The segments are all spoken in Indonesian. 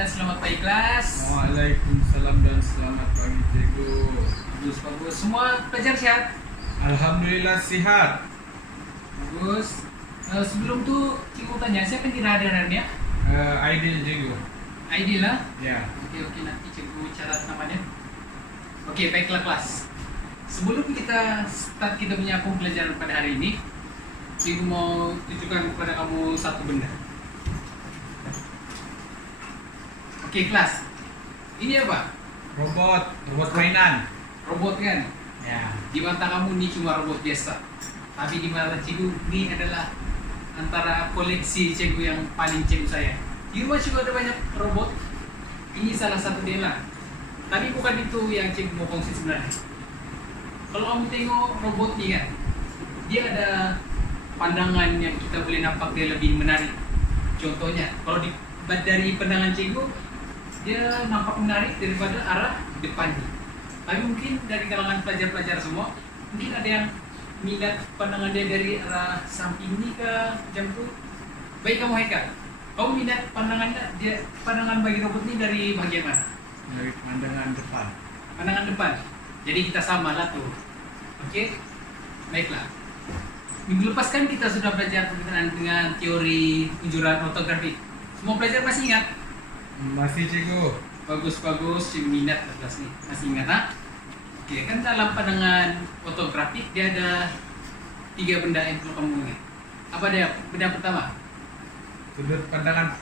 dan selamat pagi kelas. Waalaikumsalam dan selamat pagi cikgu. Bagus. Semua pelajar sehat? Alhamdulillah sehat. Bagus. Sebelum tuh cikgu tanya, siapa yang tidak hadir hari ini ya? Aidil cikgu. Aidil lah. Ya. Oke, nanti cikgu catat namanya. Oke, baiklah kelas. Sebelum kita start kita punya pembelajaran pada hari ini, cikgu mau tunjukkan kepada kamu satu benda. Oke kelas, ini apa? Robot mainan. Robot kan? Ya. Di mata kamu ini cuma robot biasa, tapi di mata cikgu ini adalah antara koleksi cikgu yang paling cikgu sayang. Di rumah cikgu ada banyak robot, ini salah satu dia lah. Tapi bukan itu yang cikgu mau kongsi sebenarnya. Kalau kamu tengok robot ini kan, dia ada pandangan yang kita boleh nampak dia lebih menarik. Contohnya, kalau dari pandangan cikgu, dia nampak menarik daripada arah depannya. Tapi mungkin dari kalangan pelajar-pelajar semua, mungkin ada yang minat pandangan dia dari arah samping ini ke macam tu. Baik kamu Haikal, kamu minat pandangan bagi robot ini dari bagian mana? Dari pandangan depan. Pandangan depan. Jadi kita sama lah tuh. Oke, baiklah. Minggu lepas kan kita sudah belajar berkenaan dengan teori unjuran ortografi. Semua pelajar masih ingat? Masih cikgu. Bagus, cikgu minat kelas nih. Masih ingat ha? Oke, kan dalam pandangan ortografik dia ada 3 benda yang perlu kamu ingat. Apa dia? Benda pertama? Sudut pandangan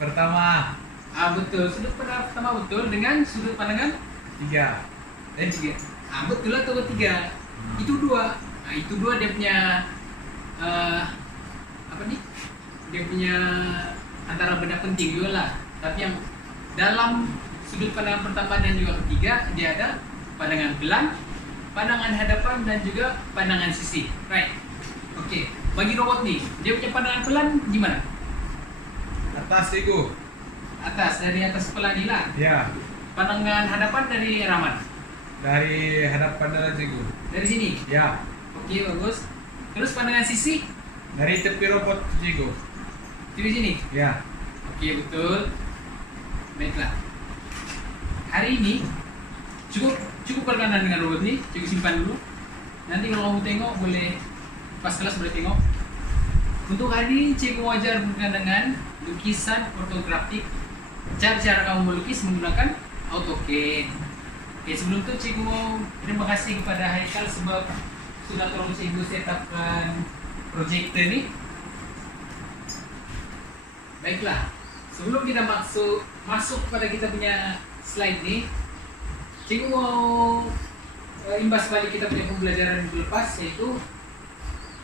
pertama. Betul. Sudut pandangan pertama betul dengan sudut pandangan 3. 3. Betul atau 3? Itu 2. Itu 2 dia punya apa nih? Dia punya antara benda penting juga lah. Tapi yang dalam sudut pandangan pertama dan juga ketiga, dia ada pandangan belang, pandangan hadapan, dan juga pandangan sisi. Right? Oke. Bagi robot nih, dia punya pandangan belang di mana? Atas cikgu. Atas, dari atas kepala ni lah. Ya. Pandangan hadapan dari arah mana? Dari hadapan dari cikgu. Dari sini. Ya. Oke, bagus. Terus pandangan sisi Dari tepi robot cikgu. di sini. Ya. Oke, betul. Baiklah. Hari ini cukup perkenalan dengan robot ini. Cikgu simpan dulu. Nanti kalau kamu tengok boleh pas kelas boleh tengok. Untuk hari ini cikgu mau ajar berkenaan dengan lukisan ortografik. Cara kamu melukis menggunakan AutoCAD. Oke, sebelum itu cikgu mau terima kasih kepada Haikal sebab sudah tolong cikgu setupkan proyektor ini. Baiklah, sebelum kita masuk pada kita punya slide ini, cikgu mau imbas balik kita punya pembelajaran minggu lepas, yaitu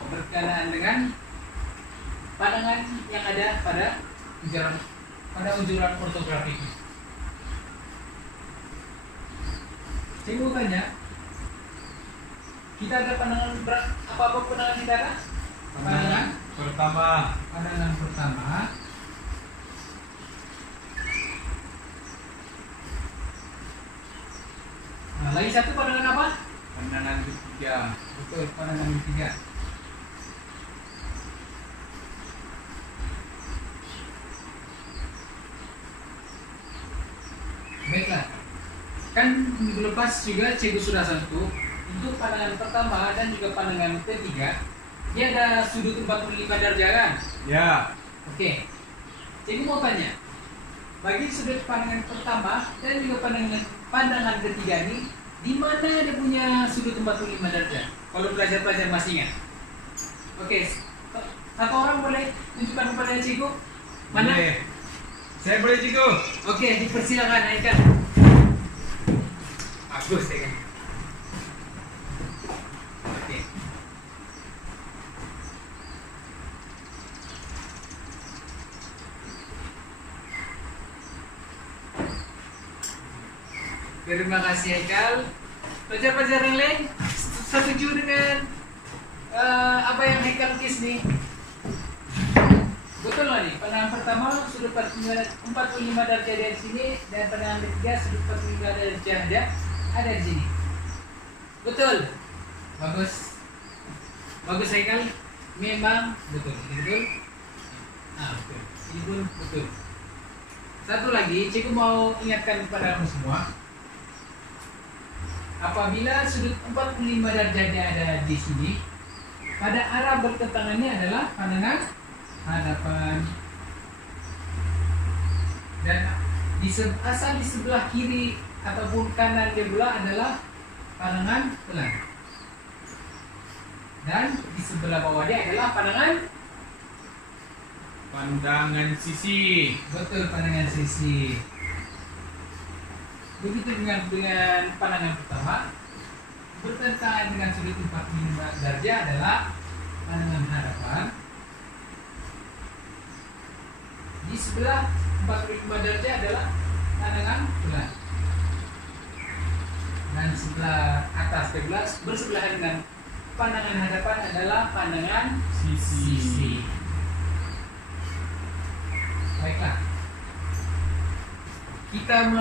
berkenaan dengan pandangan yang ada pada unjuran ortografi. Cikgu tanya, kita ada pandangan apa pandangan kita ada? Pandangan pertama. Nah, lagi satu pandangan apa? Pandangan ketiga. Betul, pandangan ketiga. Baiklah. Kan minggu lepas juga cikgu sudah satu. Untuk pandangan pertama dan juga pandangan ketiga, dia ada sudut 45 derajat kan? Ya. Oke. Cikgu mau tanya, bagi sudut pandangan pertama dan juga pandangan ketiga ini, di mana dia punya sudut 45 derajat? Kalau pelajar-pelajar masih ingat. Oke. Satu orang boleh tunjukkan kepada cikgu? Mana? Boleh. Saya boleh cikgu. Oke, dipersilakan Haikal. Bagus ya kan? Oke. Terima kasih Haikal. Pelajar-pelajar yang lain setuju dengan apa yang Haikal lukis nih? Betul lah nih, pandangan pertama sudut 45 derajat dari sini, dan pandangan ketiga sudut 45 derajat ada di sini. Betul. Bagus Haikal. Memang betul. Ini betul. Betul. Ini pun betul. Satu lagi, cikgu mau ingatkan kepada kamu semua. Apabila sudut 45 derajat ada di sini, pada arah bertentangannya adalah pandangan hadapan. Dan asal di sebelah kiri ataupun kanan dia pula adalah pandangan pelan. Dan di sebelah bawah dia adalah pandangan sisi. betul, pandangan sisi. Begitu dengan pandangan pertama, bertentangan dengan sudut 45 derajat adalah pandangan hadapan. Di sebelah 45 derajat adalah pandangan pelan. Dan sebelah atas 12 bersebelahan dengan pandangan hadapan adalah pandangan sisi. Baiklah. Kita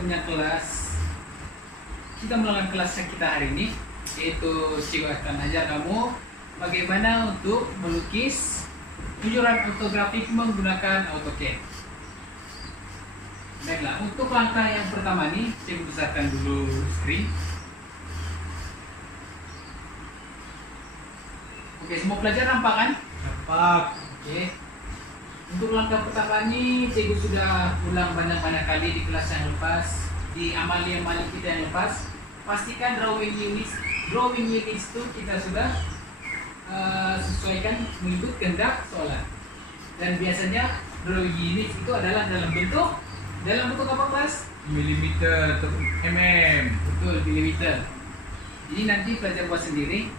punya kelas. Kita melakukan kelas kita hari ini, yaitu cikgu akan ajar kamu bagaimana untuk melukis tunjuran ortografik menggunakan AutoCAD. Baiklah, untuk langkah yang pertama nih, cikgu besarkan dulu screen. Oke, semua pelajar nampak kan? Nampak. Oke. Untuk langkah pertama ini, cikgu sudah ulang banyak-banyak kali di kelas yang lepas, di amali-amali kita yang lepas. Pastikan drawing units itu kita sudah sesuaikan mengikut kehendak soalan. Dan biasanya drawing units itu adalah dalam bentuk apa kelas? Milimeter atau mm. Betul, milimeter. Jadi nanti pelajar buat sendiri.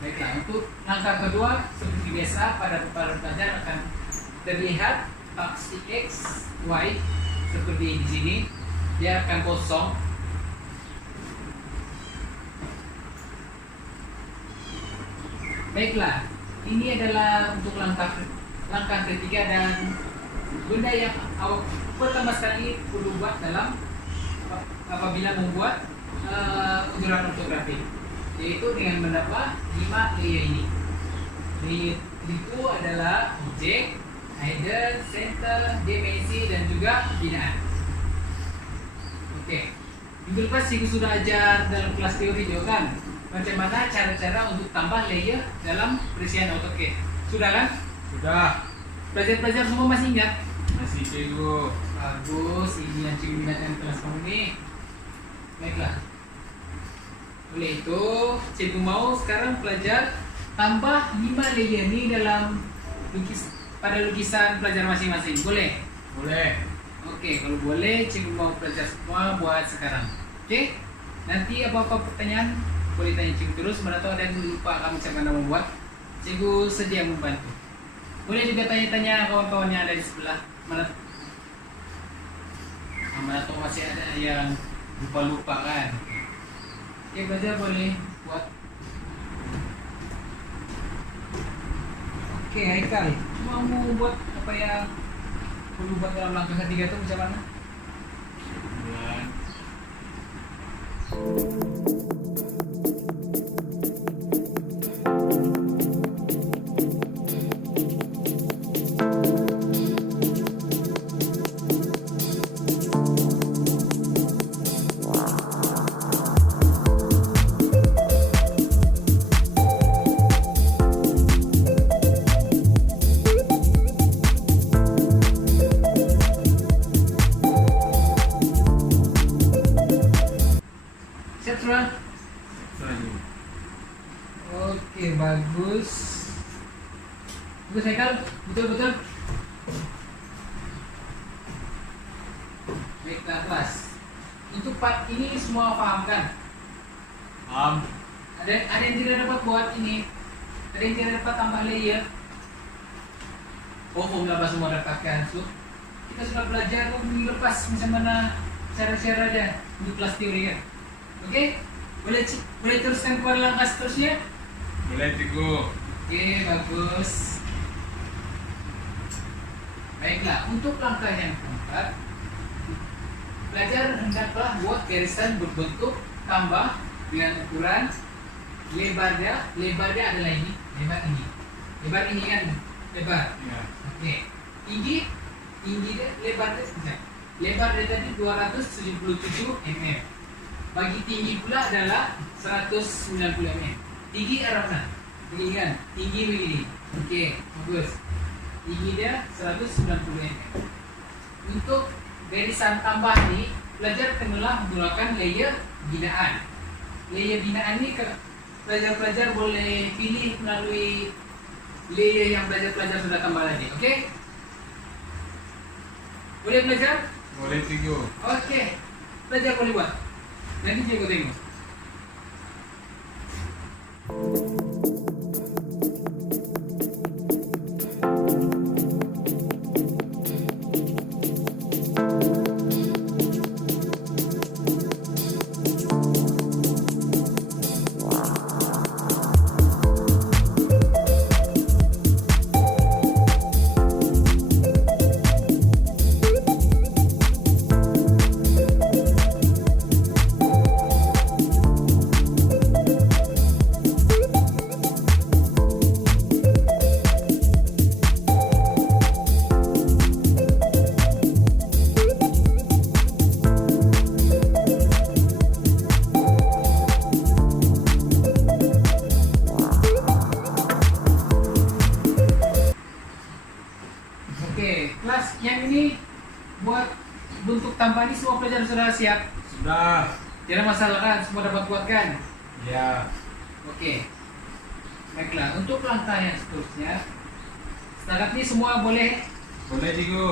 Baiklah, untuk langkah kedua seperti biasa pada pelajar akan terlihat aksi X, Y seperti di sini. Dia akan kosong. Baiklah, ini adalah untuk langkah ketiga dan benda yang awak pertama sekali perlu buat dalam apabila membuat tunjuran ortografik, yaitu dengan mendapat 5 layer ini. Layer itu adalah objek, hidden, center, dimensi, dan juga binaan. Oke, minggu lepas cikgu sudah ajar dalam kelas teori juga kan, macam mana cara-cara untuk tambah layer dalam perincian AutoCAD. Sudah kan? Sudah. Pelajar-pelajar semua masih ingat? Masih cikgu. Bagus, ini yang cikgu ingatkan kelas kamu nih. Baiklah. Oleh itu, cikgu mau sekarang pelajar tambah 5 layer ini dalam pada lukisan pelajar masing-masing. Boleh? Boleh. Oke, kalau boleh cikgu mau pelajar semua buat sekarang. Oke? Nanti apa-apa pertanyaan boleh tanya cikgu terus. Mana tahu ada yang lupa kamu macam mana membuat, cikgu sedia membantu. Boleh juga tanya-tanya kawan-kawan yang ada di sebelah. Mana tahu masih ada yang lupa-lupa kan. Oke, belajar boleh buat. Oke, Haikal, mau buat apa yang perlu buat dalam langkah ketiga itu macam mana? Siap semua? Selanjutnya. Oke, bagus. Bagus Haikal, betul-betul. Baiklah kelas. Untuk part ini semua paham kan? Paham. Ada yang tidak dapat buat ini? Ada yang tidak dapat tambah layer? Oh, formula semua dapatkan. So, kita sudah belajar minggu lepas macam mana cara-cara dia untuk kelas teori kan? Oke? Boleh teruskan kepada langkah seterusnya? Boleh cikgu. Oke, bagus. Baiklah, untuk langkah yang keempat, belajar hendaklah buat garisan berbentuk tambah dengan ukuran lebarnya adalah ini, lebar ini kan, lebar. Ya. Oke, tinggi dia, lebar dia, lebar dia tadi 277 mm. Bagi tinggi pula adalah 190 mm. Tinggi arah mana? Begini kan? Tinggi begini. Oke, bagus. Tinggi dia 190 mm. Untuk garisan tambah ni, pelajar kenalah menggunakan layer binaan. Layer binaan ni pelajar-pelajar boleh pilih melalui layer yang pelajar-pelajar sudah tambah tadi. Okey? Boleh belajar? Boleh cikgu. Okey. Belajar boleh buat. Nanti cikgu tengok. Oke, kelas yang ini buat bentuk tambah ini semua pelajar sudah siap? Sudah. Tidak masalah kan? Semua dapat buatkan? Ya. Oke. Baiklah, untuk langkah yang seterusnya setakat ini semua boleh? Boleh cikgu.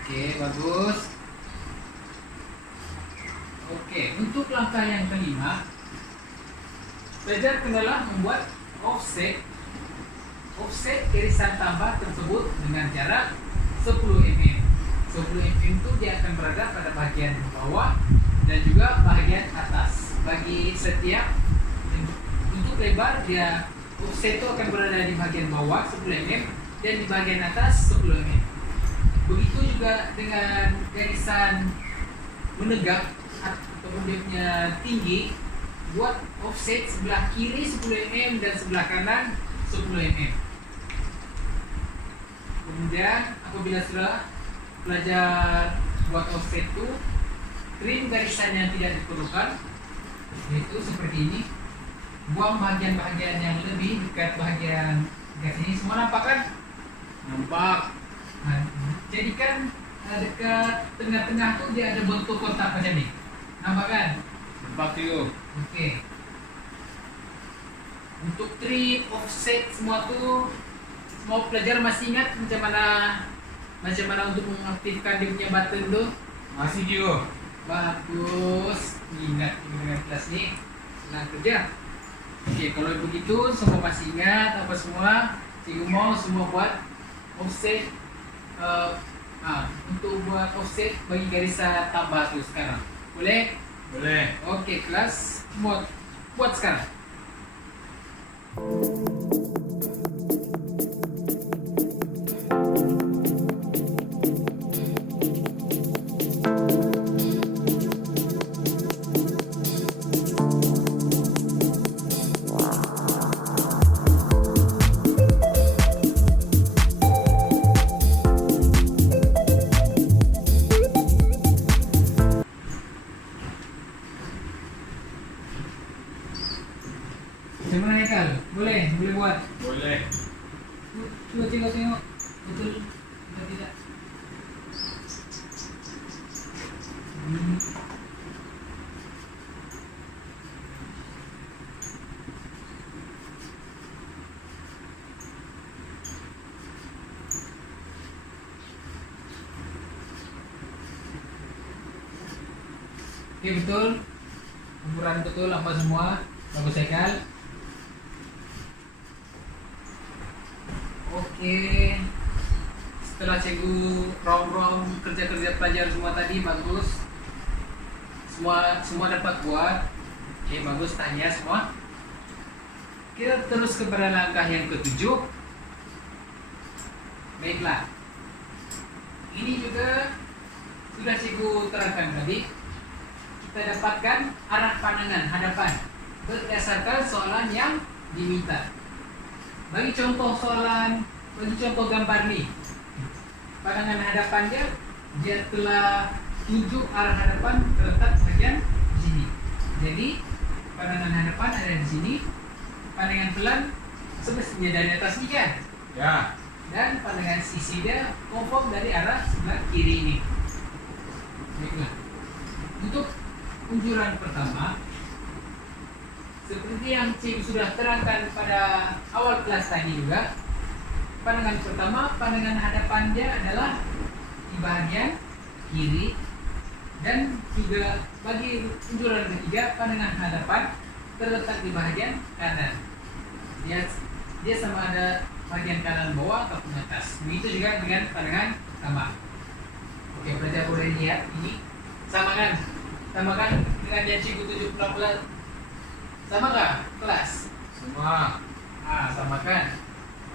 Oke, bagus. Oke, untuk langkah yang kelima pelajar kenalah membuat offset irisan tambah tersebut dengan jarak 10 mm. 10 mm itu dia akan berada pada bagian bawah dan juga bagian atas. Bagi setiap untuk lebar dia offset itu akan berada di bagian bawah 10 mm dan di bagian atas 10 mm. Begitu juga dengan garisan menegak ataupun dia punya tinggi, buat offset sebelah kiri 10 mm dan sebelah kanan 10 mm. Kemudian apabila sudah belajar buat offset itu, trim garisan yang tidak diperlukan, yaitu seperti ini. Buang bahagian-bahagian yang lebih dekat bahagian garis ini. Semua nampak kan? Nampak. Nah, jadikan dekat tengah-tengah tuh dia ada bentuk kotak macam ni. Nampak kan? Nampak cikgu. Okey. Untuk trim, offset semua tu, semua pelajar masih ingat macam mana untuk mengaktifkan dia punya button tu? Masih cikgu. Bagus. Ingat dengan kelas ni. Senang kerja. Okey, kalau begitu semua masih ingat apa semua, cikgu mau semua buat offset untuk buat offset bagi garisan tambah tu sekarang. Boleh? Boleh. Okey, kelas buat sekarang. Macam mana Haikal? Boleh buat. Boleh. Cuba tengok betul atau tidak. Oke, betul. Ukuran betul apa semua. Bagus Haikal. Oke, setelah cikgu round kerja-kerja pelajar semua tadi bagus, semua dapat buat. Oke, bagus, tanya semua. Kita terus kepada langkah yang ketujuh. Baiklah, ini juga sudah cikgu terangkan tadi. Kita dapatkan arah pandangan hadapan berdasarkan soalan yang diminta. Bagi contoh gambar ni, pandangan hadapannya dia telah tuju arah hadapan terletak bagian di sini. Jadi pandangan hadapan ada di sini, pandangan pelan semestinya dari atas ini kan, Ya. dan pandangan sisi dia confirm dari arah sebelah kiri ini. Baiklah. Untuk unjuran pertama, seperti yang Cikgu sudah terangkan pada awal kelas tadi juga, pandangan pertama, pandangan hadapan dia adalah di bagian kiri, dan juga bagi unjuran ketiga, pandangan hadapan terletak di bagian kanan. Dia sama ada bagian kanan bawah ataupun atas. Begitu juga dengan pandangan pertama. Oke, belajar boleh lihat ini. Samakan dengan yang Cikgu tunjuk pelan-pelan. Sama nggak kelas? Semua. Samakan.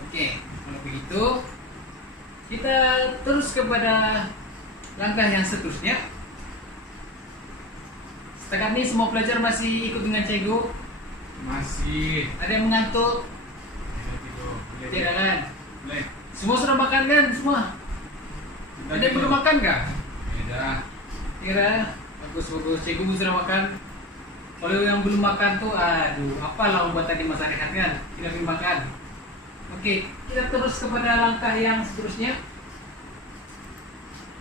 Oke, kalau begitu kita terus kepada langkah yang seterusnya. Setakat ini semua pelajar masih ikut dengan Cikgu. Masih. Ada yang mengantuk? Boleh, Cikgu. Boleh. Tidak kan? Boleh. Semua sudah makan kan? Semua? Ada yang belum makan nggak? Tidak. Kira bagus. Cikgu sudah makan. Kalau yang belum makan tuh, aduh, apalah obat tadi masa rehat kan? Tidak belum makan. Oke, kita terus kepada langkah yang seterusnya.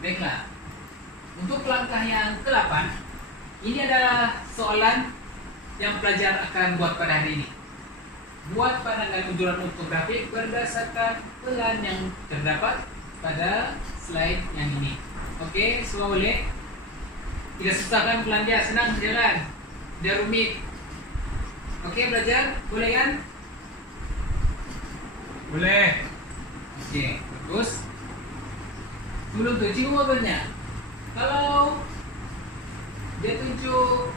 Baiklah. Untuk langkah yang ke-8, ini adalah soalan yang pelajar akan buat pada hari ini. Buat pandangan unjuran ortografik berdasarkan pelan yang terdapat pada slide yang ini. Oke, semua boleh? Tidak susah kan pelan dia, senang berjalan. Tidak rumit. Oke, belajar? Boleh kan? Boleh. Oke, bagus. Sebelum itu, Cikgu mau tanya, kalau dia tunjuk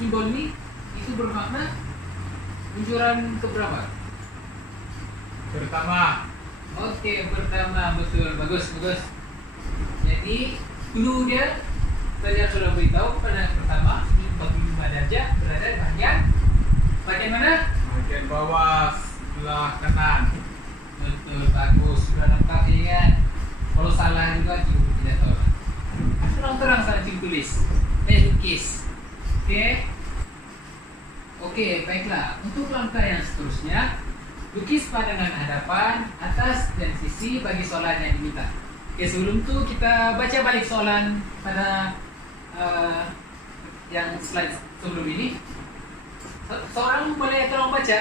simbol ini, itu bermakna unjuran keberapa? Pertama. Oke, pertama, betul, bagus. Jadi dulu dia belajar sudah beritahu pada pertama ini bagi 5 darjah berada di bagian mana? Bagian bawah sebelah kanan. Betul, bagus, sudah lengkap ya kan? Kalau salah juga Cikgu tidak tahu. Terang-terang salah Cikgu tulis, lukis. Oke, baiklah. Untuk langkah yang seterusnya, lukis pandangan hadapan, atas dan sisi bagi soalan yang diminta. Oke, sebelum itu kita baca balik soalan pada yang slide sebelum ini. Seorang boleh tolong baca?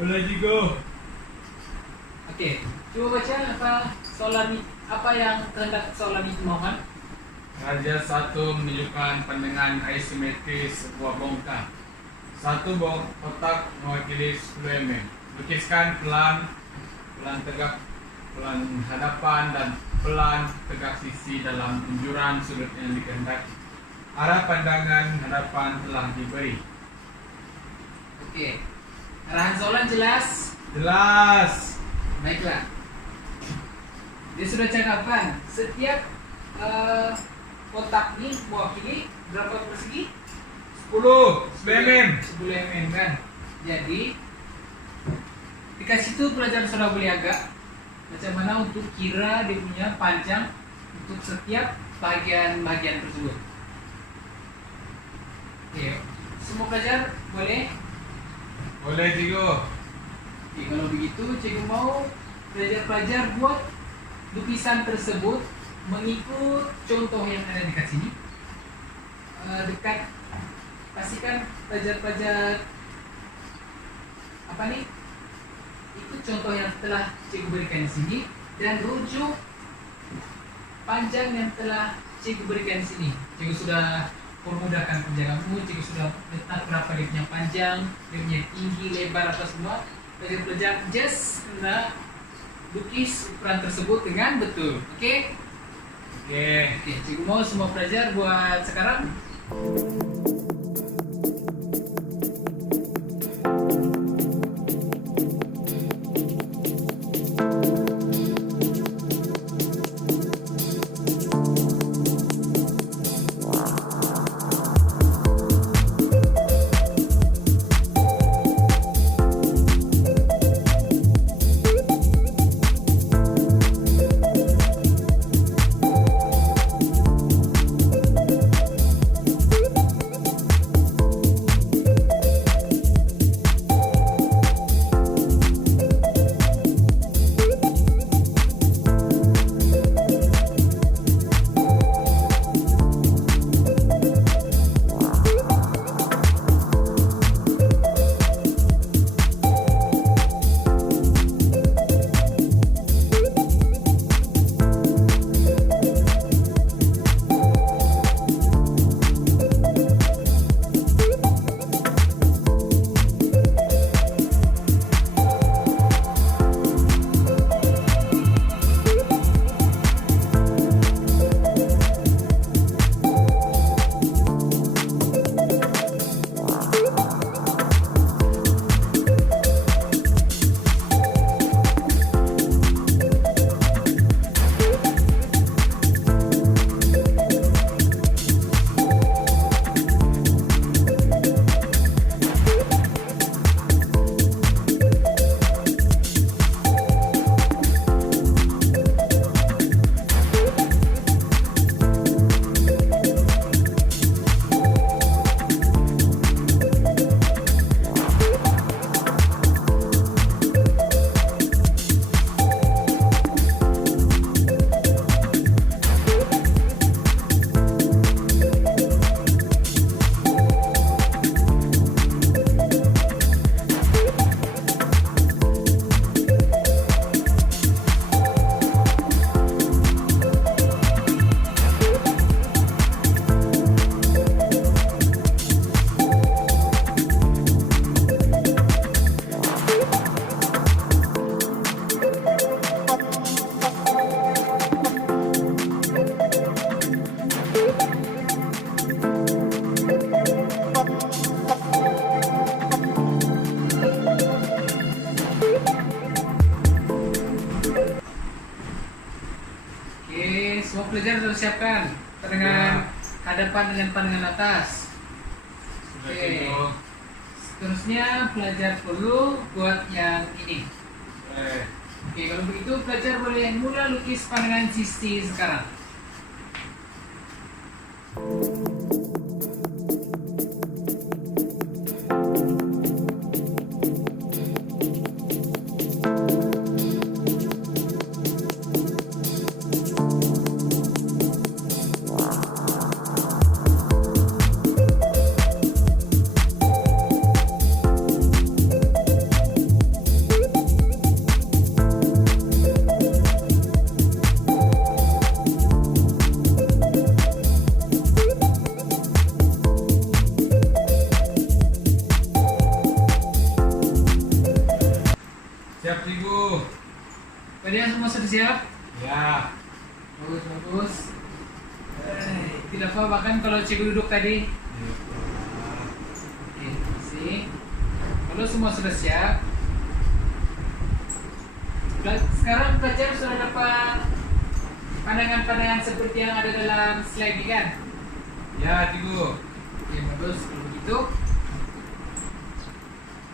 Boleh, Cikgu. Oke, coba baca apa yang kehendak soalan itu mohon. Raja 1 menunjukkan pandangan asimetris sebuah bongkar. Satu kotak mewakili 10 mm. Lukiskan pelan tegak, pelan hadapan dan pelan tegak sisi dalam unjuran sudut yang dikehendaki. Arah pandangan hadapan telah diberi. Oke, arahan soalan jelas? Jelas. Baiklah. Dia sudah cakapkan setiap kotak ini mewakili berapa persegi? 10 mm. 10 mm kan. Jadi dikasih itu pelajaran sudah boleh agak macam mana untuk kira dia punya panjang untuk setiap bagian-bagian tersebut. Oke, semua pelajar boleh? Boleh, Cikgu. Oke, kalau begitu Cikgu mau pelajar-pelajar buat lukisan tersebut mengikut contoh yang ada dekat sini. Pastikan pelajar-pelajar itu contoh yang telah Cikgu berikan di sini dan rujuk panjang yang telah Cikgu berikan di sini. Cikgu sudah permudahkan kerja kamu, Cikgu sudah letak berapa dia punya panjang, dia punya tinggi, lebar apa semua. Pelajar just kena lukis ukuran tersebut dengan betul. Oke? Oke, Cikgu mau semua pelajar buat sekarang. persiapkan pandangan hadapan dengan pandangan atas. Sudah Oke. Cikgu. Seterusnya pelajar perlu buat yang ini. Boleh. Oke, kalau begitu pelajar boleh mulai lukis pandangan Sisti sekarang. Siap Cikgu. Kalian semua sudah siap? Ya. Bagus, bagus. Tidak apa bahkan kalau cikgu duduk tadi. Oke, kasih. Kalau semua sudah siap, sekarang pelajar sudah dapat pandangan-pandangan seperti yang ada dalam slide ini kan? Ya Cikgu. Oke, bagus. Kalau begitu,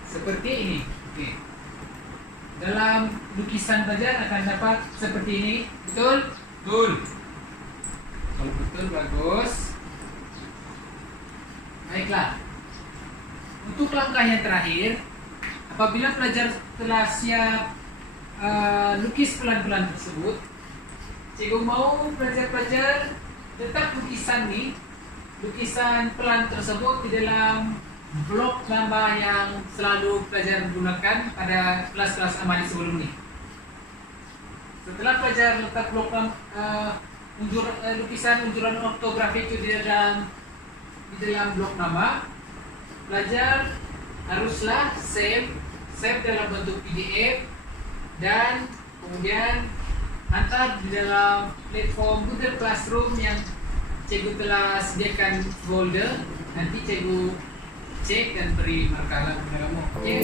seperti ini. Oke. Dalam lukisan pelajar akan dapat seperti ini, betul? Betul. Kalau betul, bagus. Baiklah. Untuk langkah yang terakhir, apabila pelajar telah siap lukis pelan-pelan tersebut, cikgu mau pelajar-pelajar letak lukisan nih, lukisan pelan tersebut di dalam blok nama yang selalu pelajar gunakan pada kelas-kelas amali sebelum ini. Setelah pelajar letak blok lukisan unjuran ortografi itu di dalam blok nama, pelajar haruslah save dalam bentuk PDF dan kemudian hantar di dalam platform Google Classroom yang cikgu telah sediakan folder. Nanti cikgu cek dan beri markalah kepada kamu. Oke,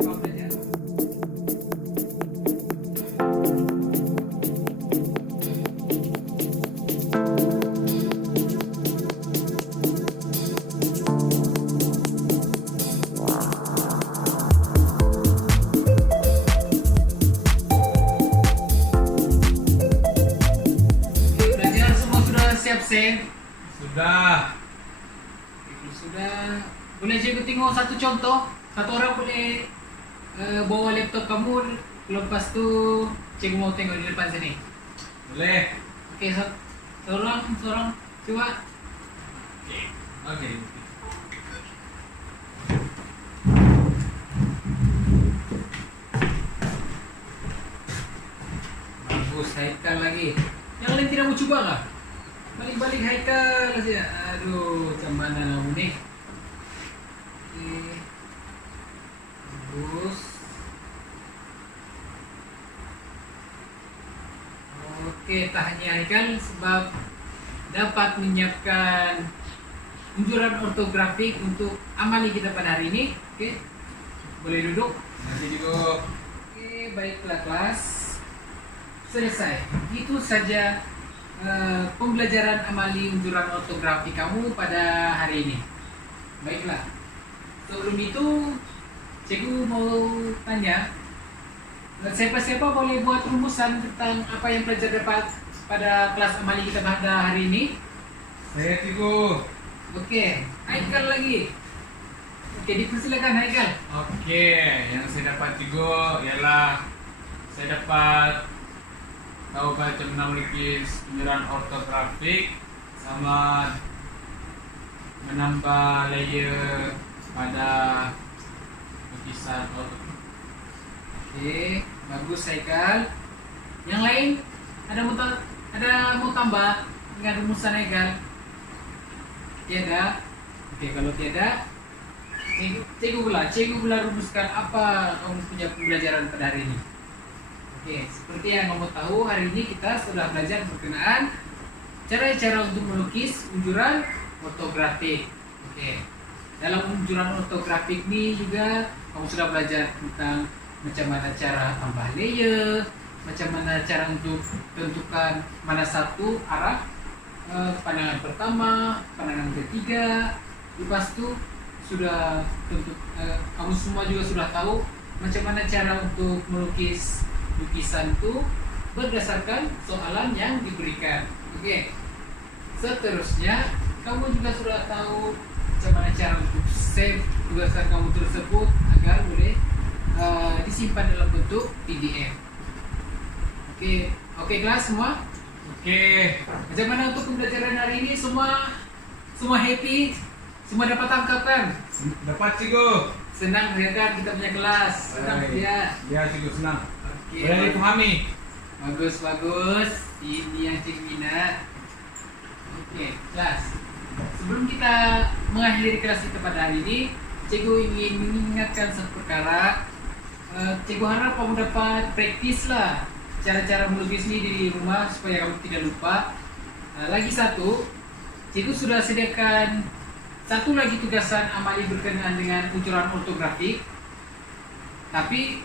Pak pelajar. Pelajar semua sudah siap save? Sudah. Kalau sudah, boleh cikgu tengok satu contoh. Satu orang boleh bawa laptop kamu. Lepas tu cikgu mau tengok di depan sini. Boleh. Oke, seorang coba. Oke. Bagus, Haikal lagi. Yang lain tidak mau coba lah. Balik-balik Haikal saja. Aduh, macam mana kamu nih? Oke. Bagus. Oke, tak hanya Haikal sebab dapat menyiapkan unjuran ortografik untuk amali kita pada hari ini. Oke. Boleh duduk? Nanti Cikgu. Oke, baiklah kelas. Selesai. Itu saja pembelajaran amali unjuran ortografi kamu pada hari ini. Baiklah. Sebelum itu, cikgu mau tanya, siapa-siapa boleh buat rumusan tentang apa yang pelajar dapat pada kelas amali kita pada hari ini? Saya Cikgu. Oke, Haikal lagi. Oke, dipersilakan Haikal. Oke, yang saya dapat Cikgu ialah saya dapat tahu baca melukis unjuran ortografik sama menambah layer pada lukisan ortografik. Oke, bagus Haikal. Yang lain ada mau tambah dengan rumusan Haikal? Tiada. Oke, kalau tiada, cikgu pula rumuskan apa kamu punya pembelajaran pada hari ini. Oke, seperti yang kamu tahu, hari ini kita sudah belajar berkenaan cara-cara untuk melukis unjuran ortografik. Oke, dalam unjuran ortografik ini juga kamu sudah belajar tentang macam mana cara tambah layer, macam mana cara untuk tentukan mana satu arah pandangan pertama, pandangan ketiga. Lepas itu sudah tentu kamu semua juga sudah tahu macam mana cara untuk melukis lukisan itu berdasarkan soalan yang diberikan. Oke. Seterusnya kamu juga sudah tahu macam mana cara untuk save tugasan kamu tersebut agar boleh disimpan dalam bentuk PDF. Oke kelas semua. Oke. Macam mana untuk pembelajaran hari ini? Semua happy? Semua dapat tangkap kan? Dapat cikgu. Senang ya kan kita punya kelas? Senang Baik. ya. Ya cikgu senang. Oke. Boleh dipahami. Bagus. Ini yang cikgu minat. Oke kelas. Sebelum kita mengakhiri kelas kita pada hari ini, cikgu ingin mengingatkan satu perkara. Cikgu harap kamu dapat praktis lah cara-cara melukis ini di rumah supaya kamu tidak lupa. Lagi satu, cikgu sudah sediakan satu lagi tugasan amali berkenaan dengan unsur ortografik. Tapi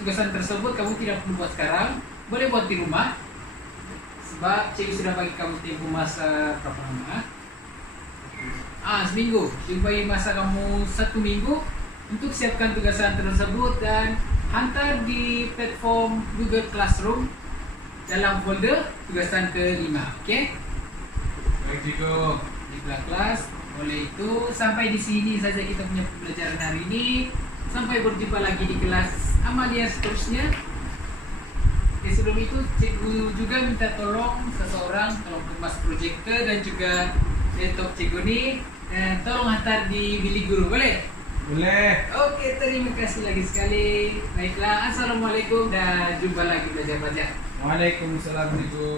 tugasan tersebut kamu tidak perlu buat sekarang, boleh buat di rumah. Sebab cikgu sudah bagi kamu tempo masa berapa lama? Seminggu. Cikgu bagi masa kamu 1 minggu untuk siapkan tugasan tersebut dan hantar di platform Google Classroom dalam folder tugasan ke-5. Okey? Baik cikgu. Di kelas oleh itu sampai di sini saja kita punya pembelajaran hari ini. Sampai berjumpa lagi di kelas amalia seterusnya. Sebelum itu cikgu juga minta tolong seseorang tolong kemas proyektor dan juga laptop cikgu ni tolong hantar di bilik guru, boleh? Boleh. Oke, terima kasih lagi sekali. Baiklah, assalamualaikum dan jumpa lagi belajar-belajar. Waalaikumsalam cikgu.